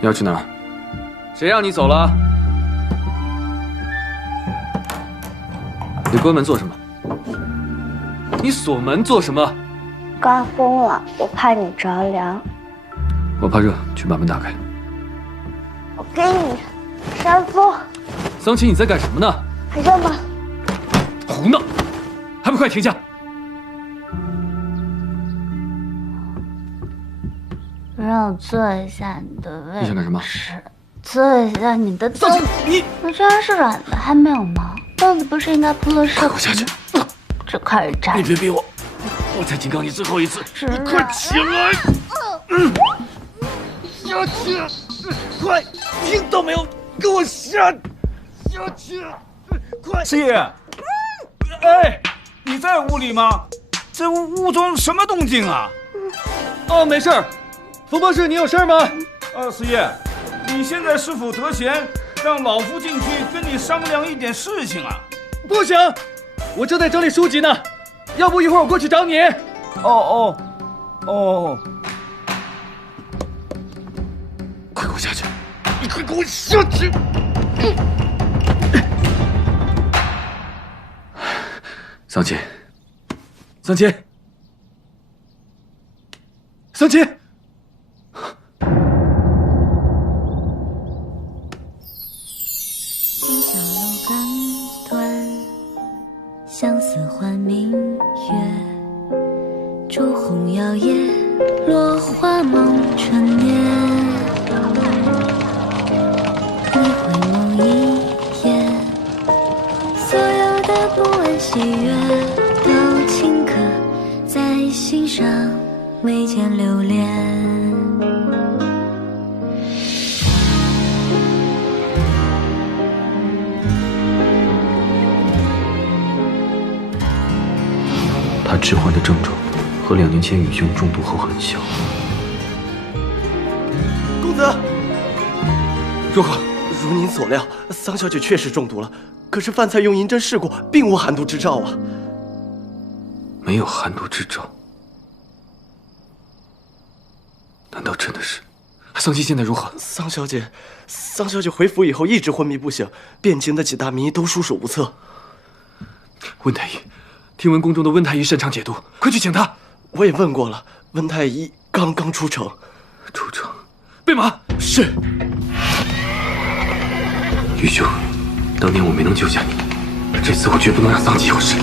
你要去哪儿？谁让你走了？你关门做什么？你锁门做什么？刮风了，我怕你着凉。我怕热，去把门打开。我给你扇风。桑琪，你在干什么呢？还热吗？胡闹！还不快停下！让我坐一下你的位置。你想干什么？坐一下你的凳子。你我这还是软的，还没有毛。凳子不是应该铺了快给我下去！这开始站。你别逼我，我再警告你最后一次，你快起来！下去！快，听到没有？给我下去！快！师爷，哎，你在屋里吗？这屋中什么动静啊？哦，没事儿。冯博士，你有事吗？师爷，你现在是否得闲，让老夫进去跟你商量一点事情啊？不行，我正在整理书籍呢。要不一会儿我过去找你。哦，快给我下去！你快给我下去！桑琪，桑琪，桑琪！金香楼干断，相思换明月。烛红摇曳，落花梦春年。你回眸一眼，所有的不安喜悦都顷刻在心上，眉间留恋。他致幻的症状和2年前雨兄中毒后很像。公子，如何？如您所料，桑小姐确实中毒了。可是饭菜用银针试过，并无寒毒之兆啊。没有寒毒之兆？难道真的是？桑琪现在如何？桑小姐回府以后一直昏迷不醒，汴京的几大名医都束手无策。温太医，听闻宫中的温太医擅长解毒，快去请他。我也问过了，温太医刚刚出城。出城，备马。是。雨兄，当年我没能救下你，这次我绝不能让桑琪有事。